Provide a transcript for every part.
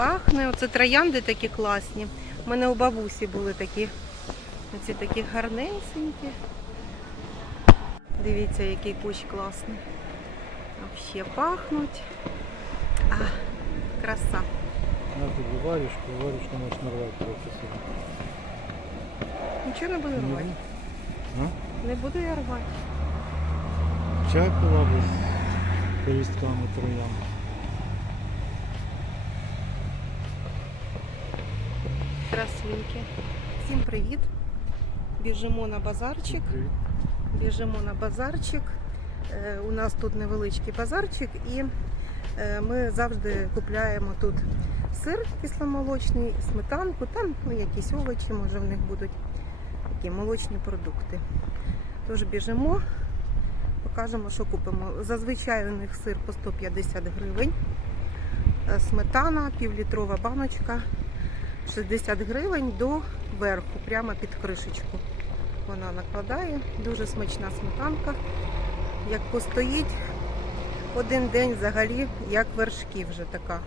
пахне. Оце троянди такі класні. У мене у бабусі були такі. Оці такі гарненькі. Дивіться, який кущ класний. Взагалі пахнуть. А, краса. На тобі варішку, варішку можеш нарвати трохи собі. Нічого не буду рвати. А? Не буду я рвати. Чай пила би з повістками троян. Красуньки. Всім привіт. Біжимо на базарчик. Біжимо на базарчик. Е, У нас тут невеличкий базарчик, і е, ми завжди купляємо тут сир кисломолочний, сметанку, там ну, якісь овочі, може в них будуть такі молочні продукти. Тож біжимо, покажемо, що купимо. Зазвичай у них сир по 150 гривень, е, сметана, півлітрова баночка 60 гривень до верху, прямо під кришечку вона накладає. Дуже смачна сметанка. Як постоїть один день взагалі, як вершки вже така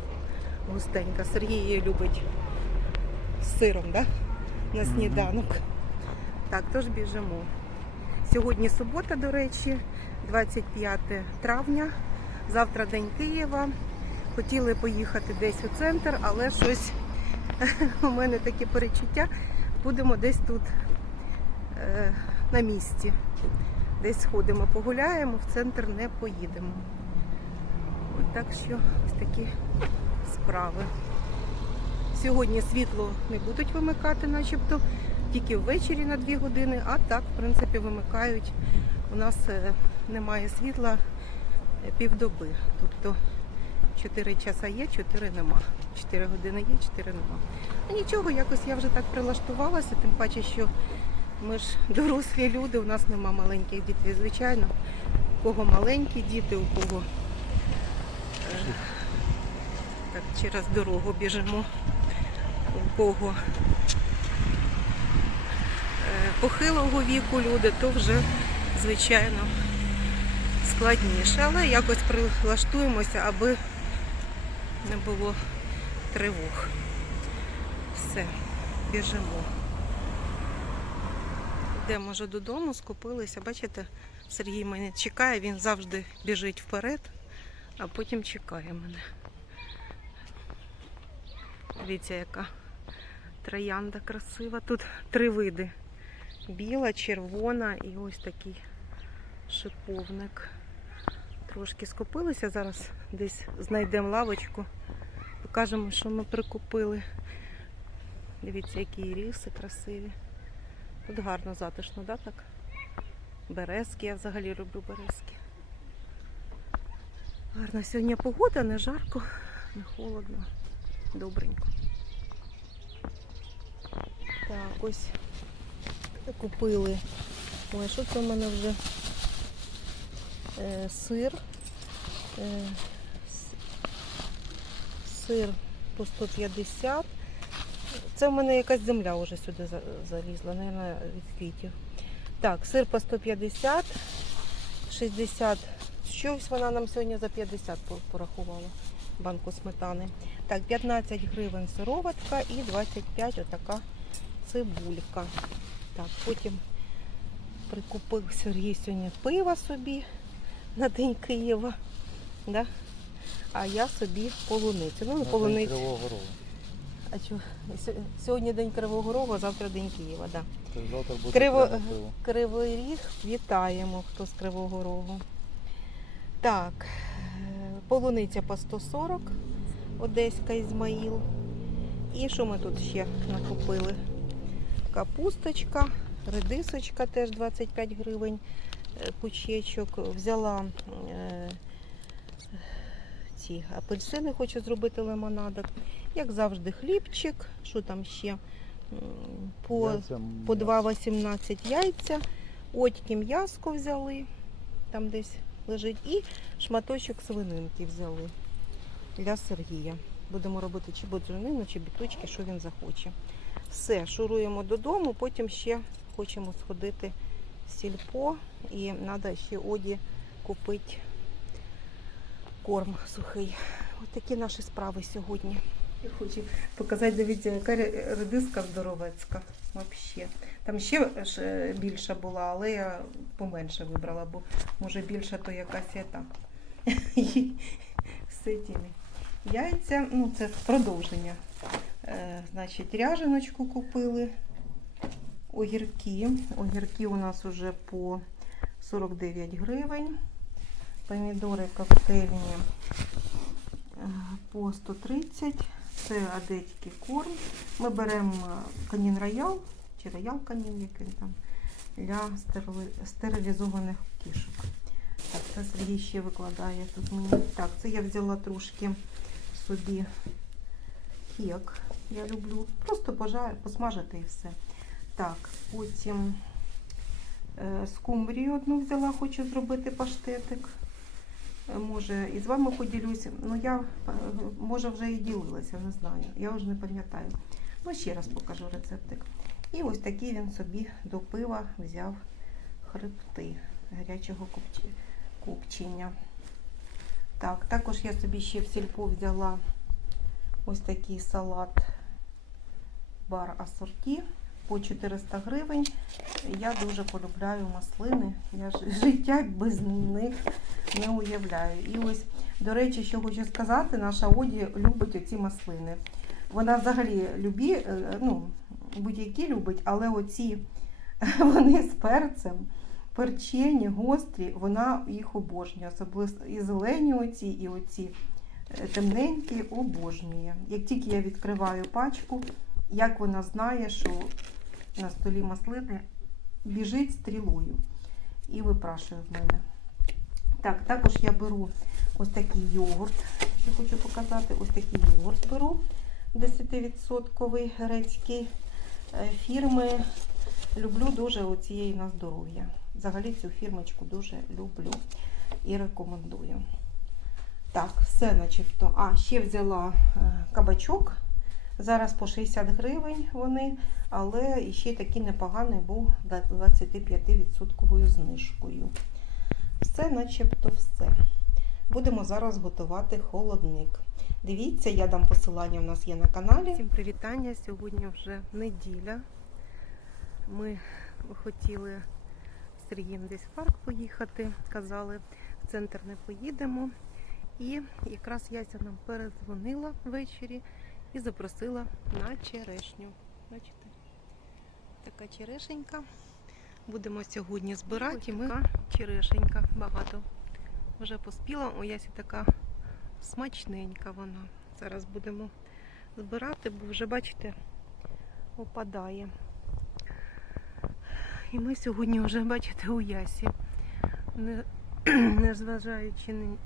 густенька. Сергій її любить з сиром, да? на сніданок. Так, тож біжимо. Сьогодні субота, до речі, 25 травня. Завтра День Києва. Хотіли поїхати десь у центр, але щось у мене таке перечуття. Будемо десь тут е, на місці. Десь сходимо, погуляємо, в центр не поїдемо. От так що ось такі справи. Сьогодні світло не будуть вимикати, начебто, тільки ввечері на 2 години, а так, в принципі, вимикають. У нас е, немає світла е, півдоби. Тобто 4 часа є, 4 нема. 4 години є, 4 нема. А нічого, якось я вже так прилаштувалася, тим паче, що ми ж дорослі люди, у нас нема маленьких дітей. Звичайно, у кого маленькі діти, у кого е, так через дорогу біжимо, у кого е, похилого віку люди, то вже, звичайно, складніше. Але якось прилаштуємося, аби не було тривог. Все, біжимо. Йдемо вже додому, скупилися. Бачите, Сергій мене чекає, він завжди біжить вперед, а потім чекає мене. Дивіться, яка троянда красива. Тут три види. Біла, червона і ось такий шиповник. Трошки скупилися, зараз десь знайдемо лавочку, покажемо, що ми прикупили. Дивіться, які ріси красиві. Тут гарно затишно, да, так? Березки, я взагалі люблю березки. Гарна сьогодні погода, не жарко, не холодно, добренько. Так, ось купили. Ой, що це в мене вже? Е, сир. Е, сир по 150. Це в мене якась земля вже сюди залізла, мабуть, від квітів. Так, сир по 150, 60. Щось вона нам сьогодні за 50 порахувала банку сметани. Так, 15 гривень сироватка і 25 отака цибулька. Так, потім прикупив Сергій сьогодні пива собі на День Києва. Да? А я собі полуницю. Ну, полуницю. Кривого Рогу. А чого? Сьогодні день Кривого Рогу, а завтра день Києва. Да. Завтра буде Криво... Кривий Ріг вітаємо, хто з Кривого Рогу. Так, е, полуниця по 140, Одеська Ізмаїл. І що ми тут ще накупили? Капусточка, редисочка теж 25 гривень пучечок. Взяла е, ці апельсини, хочу зробити лимонадок. Як завжди, хлібчик, що там ще? По по 2,18 яйця, отьки м'яско взяли, там десь лежить, і шматочок свининки взяли для Сергія. Будемо робити чи боджанину, чи біточки, що він захоче. Все, шуруємо додому, потім ще хочемо сходити сільпо і треба ще оді купити корм сухий. Ось такі наші справи сьогодні. Я хочу показати, дивіться, яка редиска здоровецька. Вообще. Там ще більша була, але я поменше вибрала, бо може більша то якась. З цими. Яйця, ну це продовження. Е, значить, ряженочку купили. Огірки. Огірки у нас вже по 49 гривень. Помідори коктейльні е, по 130. Це адетський корм. Ми беремо канін роял чи роял канін, як там, для стерилізованих кішок. Так, це Сергій ще викладає тут мені. Так, це я взяла трошки собі кек. Я люблю. Просто пожа- посмажити і все. Так, потім е, скумбрію одну взяла, хочу зробити паштетик. Е, Може, і з вами поділюся. Ну, я е, може вже і ділилася, не знаю. Я вже не пам'ятаю. Ну, ще раз покажу рецептик. І ось такий він собі до пива взяв хребти гарячого копчення. Так, також я собі ще в сільпо взяла ось такий салат бар асорті по 400 гривень. Я дуже полюбляю маслини. Я життя без них не уявляю. І ось, до речі, що хочу сказати, наша Оді любить оці маслини. Вона взагалі любі, е, ну, будь-які любить, але оці вони з перцем, перчені, гострі, вона їх обожнює. Особливо і зелені оці, і оці е, темненькі обожнює. Як тільки я відкриваю пачку, як вона знає, що на столі маслини біжить стрілою і випрашує в мене. Так, також я беру ось такий йогурт, що хочу показати. Ось такий йогурт беру 10% грецький е, фірми. Люблю дуже оцієї на здоров'я. Взагалі цю фірмочку дуже люблю і рекомендую. Так, все начебто. А, ще взяла е, кабачок. Зараз по 60 гривень вони, але ще такий непоганий був 25% знижкою. Все, начебто, все. Будемо зараз готувати холодник. Дивіться, я дам посилання у нас є на каналі. Всім привітання. Сьогодні вже неділя. Ми хотіли з Сергієм десь в парк поїхати. Казали, в центр не поїдемо. І якраз Яся нам передзвонила ввечері і запросила на черешню. Бачите? Така черешенька. Будемо сьогодні збирати. І ми черешенька багато вже поспіла. У Ясі така смачненька вона. Зараз будемо збирати, бо вже, бачите, опадає. І ми сьогодні вже, бачите, у Ясі. Не, не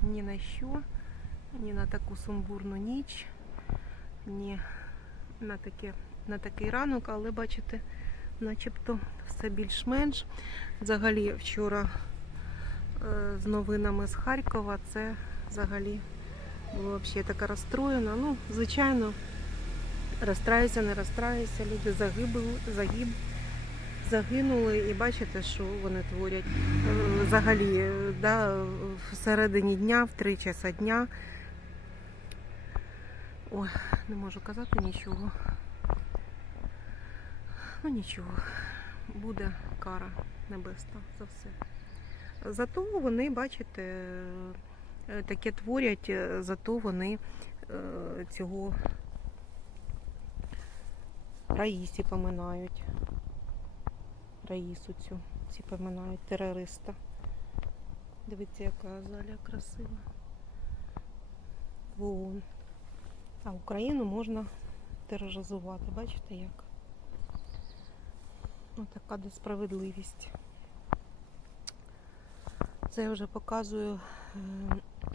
ні на що, ні на таку сумбурну ніч, ні на, таке, на такий ранок, але бачите, начебто все більш-менш. Взагалі вчора е, з новинами з Харкова це взагалі була взагалі така розстроєна. Ну, звичайно, розстраюся, не розстраюся, люди загибли, загиб, загинули і бачите, що вони творять. Е, Взагалі, да, всередині дня, в 3 часа дня. Ой, не можу казати нічого. Ну нічого, буде кара небесна за все. Зато вони, бачите, е, таке творять, е, зато вони е, цього Раїсі поминають. Раїсу цю ці поминають терориста. Дивіться, яка заля красива. Вон. А Україну можна тероризувати. Бачите як? Ось така несправедливість. Це я вже показую.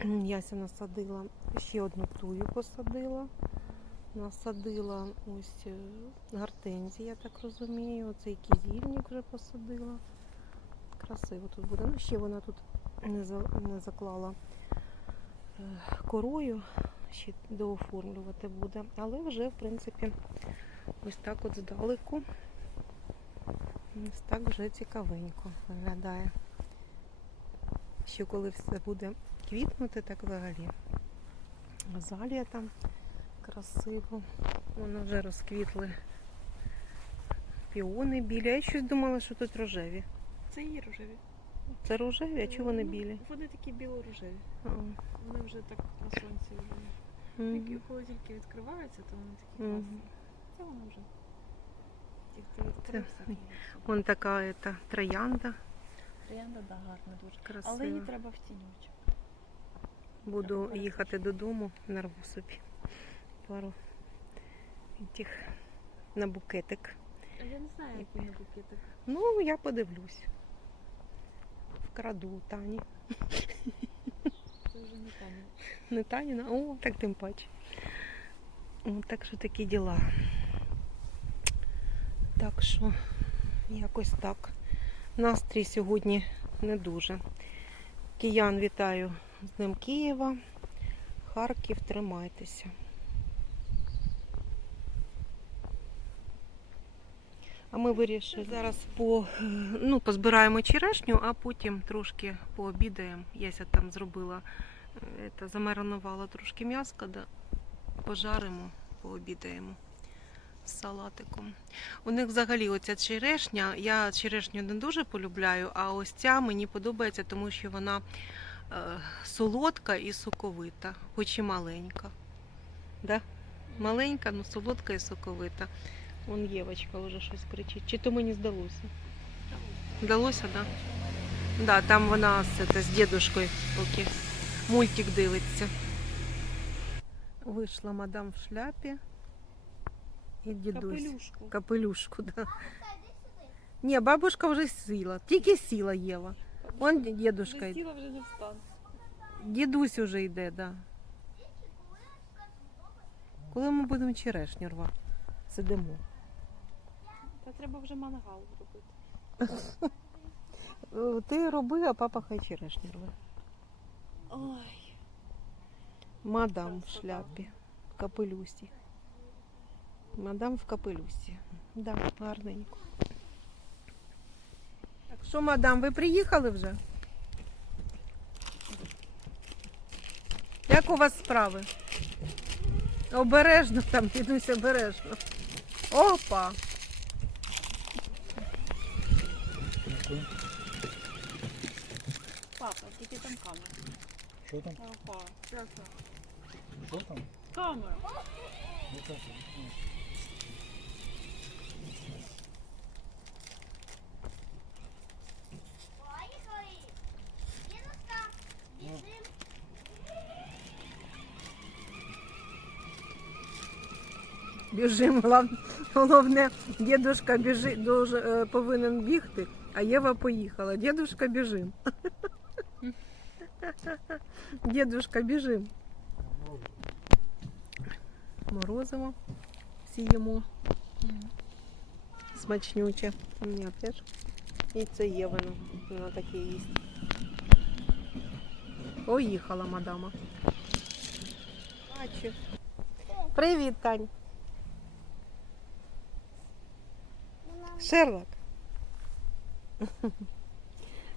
е, Яся насадила ще одну тую посадила. Насадила ось е, гортензії, я так розумію. Оцей кізільник вже посадила. Красиво тут буде. Ну, ще вона тут не, заклала е, корою, ще дооформлювати буде. Але вже, в принципі, ось так от здалеку. Ось так вже цікавенько виглядає. Що коли все буде квітнути, так взагалі. Азалія там Красиво. Воно вже розквітли піони білі. Я щось думала, що тут рожеві. Це і рожеві. Це рожеві, а чого вони Ну, білі? Вони такі біло-рожеві. Вони вже так на сонці вже. мгм. Коли тільки відкриваються, то вони такі класні. Це воно вже. Тільки відкрився. Вон така ета, троянда Троянда, да, гарна дуже. красива. Але її треба втінювати. Буду треба їхати додому, нарву собі пару тих на букетик. А я не знаю, як він на букетик. Ну, я подивлюсь. Вкраду Тані. Не там. Не Таніна? О, так тим паче. От так що такі діла. Так що якось так. Настрій сьогодні не дуже. Киян вітаю з Днем Києва. Харків, тримайтеся. А ми вирішили зараз по, ну, позбираємо черешню, а потім трошки пообідаємо. Яся там зробила це, замаринувала трошки м'яска, да, пожаримо, пообідаємо з салатиком. У них взагалі оця черешня, я черешню не дуже полюбляю, а ось ця мені подобається, тому що вона е, солодка і соковита, хоч і маленька. Да? Маленька, але солодка і соковита. Вон Євочка вже щось кричить. Чи то мені здалося? Вдалося, так? Да? Да, там вона це, з дідушкою поки мультик дивиться. Вийшла мадам в шляпі і дідусь. Капелюшку. Капелюшку, да. Ні, бабушка вже сіла, тільки сіла Єва. Вон дідушка Вже сіла, вже не. Дідусь уже йде, да. Коли ми будемо черешню рвати? Сидимо. Та треба вже мангал зробити. Е, Ти роби, а папа хай черешню рве. Ой. Мадам в шляпі, в капелюсі. Мадам в капелюсі. Да, гарненько. Так що, мадам, ви приїхали вже? Як у вас справи? Обережно там, дідусь, обережно. Опа! Дякую. Папа, тільки там камера. Що там? Опа. Що там? Камера. Яка там? Ну, Поїхали! Дідуська, біжим! Біжимо. Глав- Головне, дідушка біжи, дуже, е, повинен бігти, А Єва поїхала. Дідушка біжим. Дідушка біжим. Морозиво всі їмо. Смачнюче. У мене теж. І це Євину. Вона таке їсть. Поїхала мадама. Бачу. Привіт, Тань. Шерлок.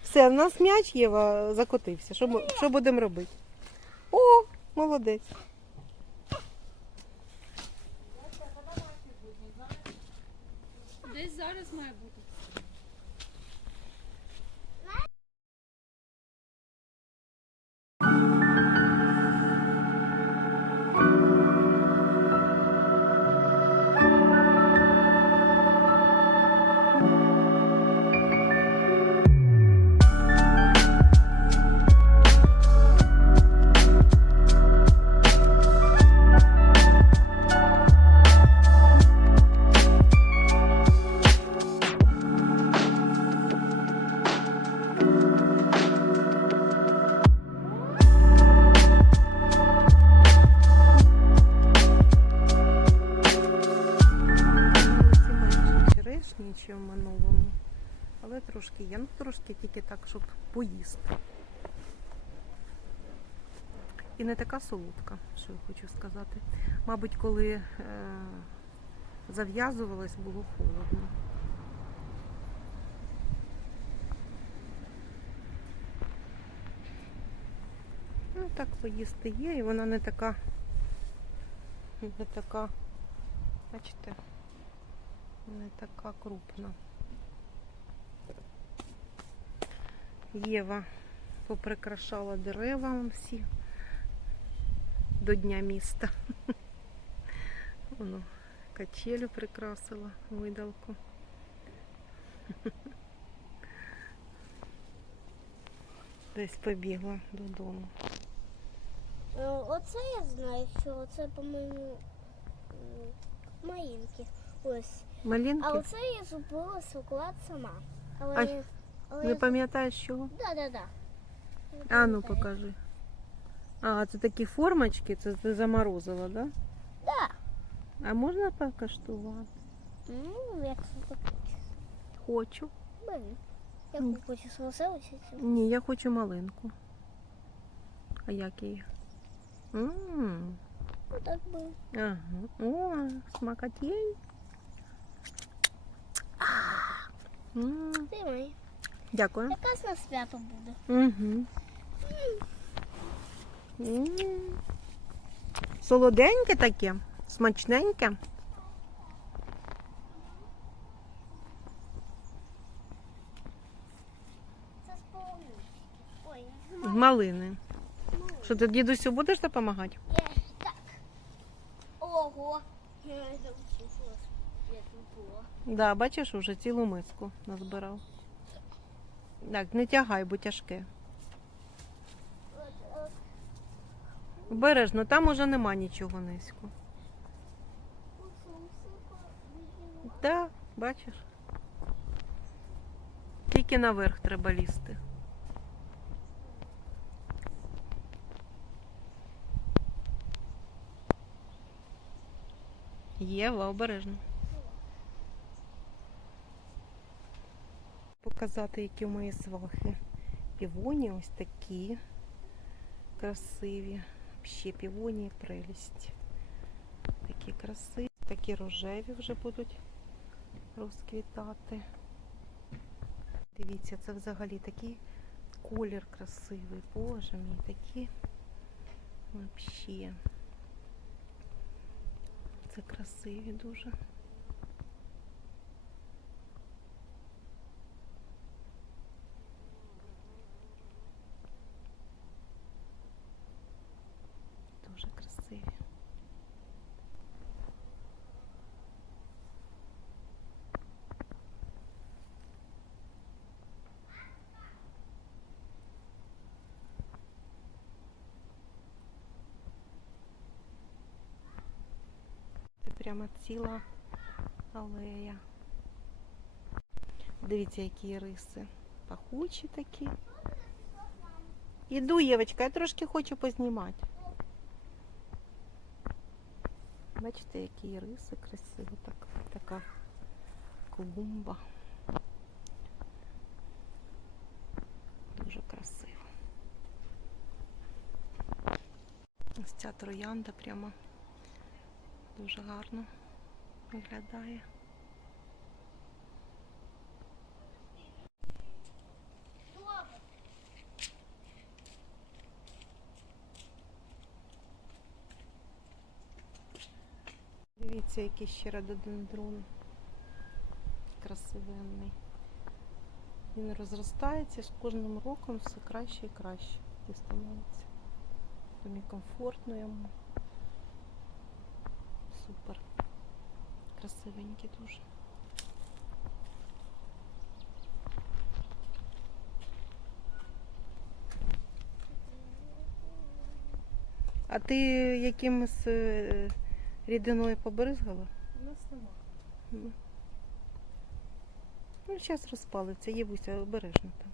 Все, в нас м'яч Єва закотився. Що, що будемо робити? О, молодець. Десь зараз має бути. Поїсти. І не така солодка, що я хочу сказати. Мабуть, коли е, зав'язувалась, було холодно. Ну так поїсти є, і вона не така не така, бачите, не така крупна. Єва поприкрашала дерева вам всі до Дня міста. Воно качелю прикрасила, видалку. Десь побігла додому. Е, Оце я знаю, що оце, по-моєму, м, маїнки. Ось. А оце я зробила шоколад сама. Але, А Не пам'ятаєш чого? Да, да, да. А ну покажи. А, це такі формочки, це ти заморозила, да? Да. А можна покаштувати? Ну, як. Хочу. Бери. Ні. Як хочеш лосилося? Ні, я хочу малинку. А як її? М, Ну, так би. Ага. О, смакотєй. М, Тримай. Дякую. На свято буде. Угу. Солоденьке таке, смачненьке. Це з полунички. Ой, З з малини. Що ти дідусю будеш допомагати? Є, Так. Ого. Я заучилась. Я тут була. Да, бачиш, уже цілу миску назбирав. Так, не тягай, бо тяжке. Обережно, там уже нема нічого низько. Так, бачиш. Тільки наверх треба лізти. Єва, обережно. Показати, які у мої свахи. Півоні ось такі красиві. Ще півоні і прелість. Такі красиві, такі рожеві вже будуть розквітати. Дивіться, це взагалі такий колір красивий. Боже мій, такі взагалі. Це красиві. Дуже красиві. Це прямо ціла алея. Дивіться, які риси. Пахучі такі. Іду, Євочка, я трошки хочу познімати. Бачите, які риси красиві, так, така клумба. Дуже красиво. Ось ця троянда прямо дуже гарно виглядає. Дивіться, який ще рододендрон. Красивенний. Він розростається з кожним роком все краще і краще і становиться. Тому комфортно йому. Супер. Красивенький дуже. А ти якимось е, рідиною побризгала? У нас нема. Ну, Ну, зараз розпалиться, Євуся, обережно там.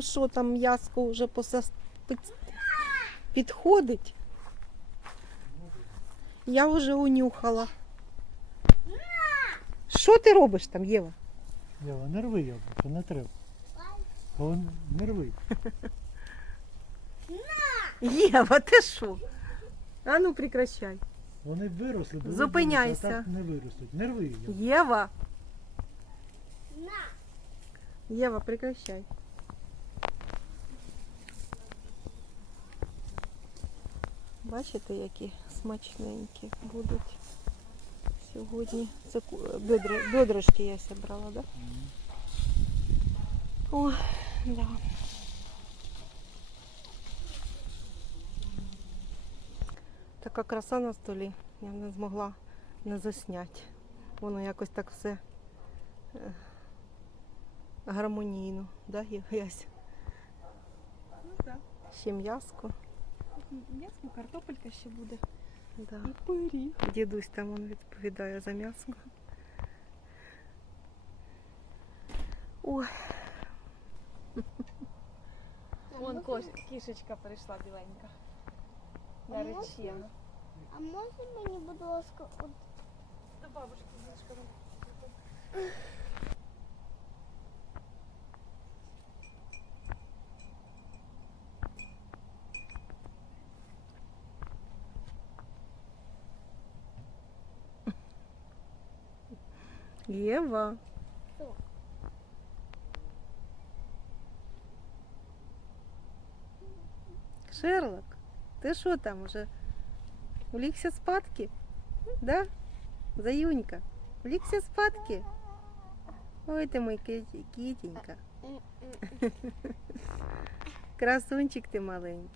Ну що там м'яско вже посас... підходить? Я вже унюхала. Що ти робиш там, Єва? Ява, не рви яблуко, не треба. Не рви. Єва, ти що? А ну прекращай. Вони виросли, бо Зупиняйся. так не виростуть. Не рви. Єва, Єва, прекращай. Бачите, які смачненькі будуть сьогодні. Це бедрышки я ся брала, да? О, да. Така краса на столі. Я не змогла не засняти. Воно якось так все е, гармонійно, да, Ясь? Ну так. Ще м'яско. М'яско, картопелька ще буде. Да. І пиріг. Дідусь там он відповідає за м'ясо. Ой, Вон кош, кішечка прийшла біленька. Наречена. А можна мені, будь ласка, от До бабушки зічка. Єва. Шерлок, ти що там уже? Улігся спадки? Да? Заюнька, улігся спадки? Ой, ти мой кітенька. Красунчик ти маленький.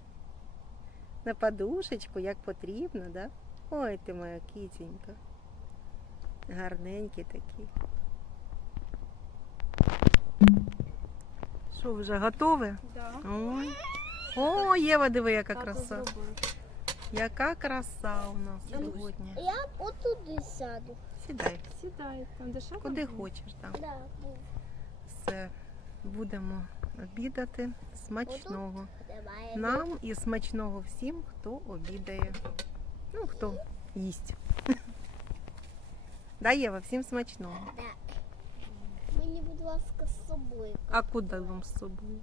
На подушечку, як потрібно, да? Ой, ти моя кітенька. Гарненький такий. Що, вже готове? Да. Ой. О, Єва, диви, яка Тато краса. Яка краса у нас Я сьогодні. я отуди сяду. Сідай, Сідай, там дешево. куди хочеш там. Да. Все. Будемо обідати. Смачного. Нам і смачного всім, хто обідає. Ну, хто їсть. Да, Єва, всім смачного. Так. Мені, будь ласка, з собою. А куди вам з собою?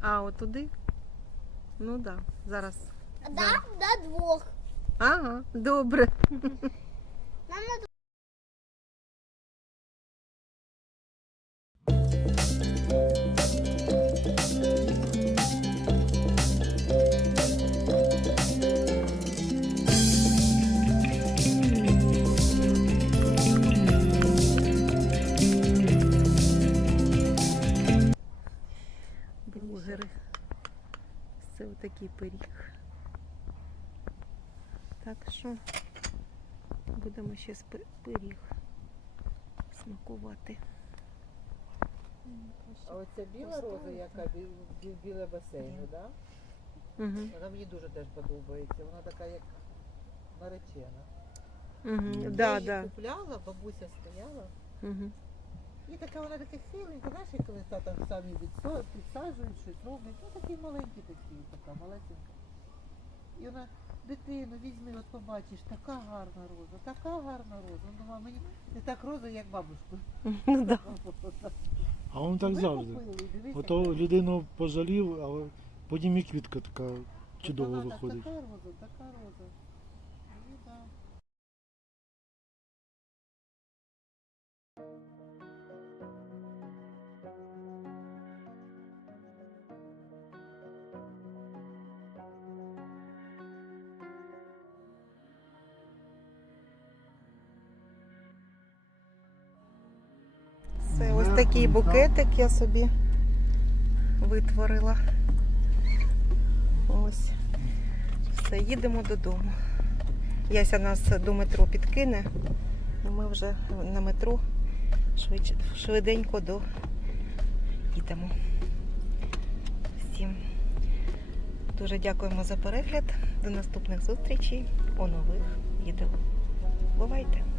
А, отуди? Ну так, да. зараз. Да, да, двох. Ага, добре. Будемо ще з пиріг смакувати. А оця біла роза, яка бі- бі- біля басейну, да? Угу. вона мені дуже теж подобається. Вона така, як наречена. Угу. Я Да, її да. купляла, бабуся стояла. Угу. І така вона така хиленька, знаєш, як коли там самі відсо- підсаджують, щось роблять. Ну такий маленький такий, така малесенька. І вона, дитину, візьми, от побачиш, така гарна роза, така гарна роза. Ну, думаю, мені не так роза, як бабушку. Ну, да. А він так Ми завжди. купили, Ото людину пожалів, а потім і квітка така чудово вона так, виходить. Така роза, така роза. Такий букетик я собі витворила. Ось. Все, їдемо додому. Яся нас до метро підкине, і ми вже на метро швидше, швиденько до їдемо. Всім Дуже дякуємо за перегляд. До наступних зустрічей у нових відео. Бувайте!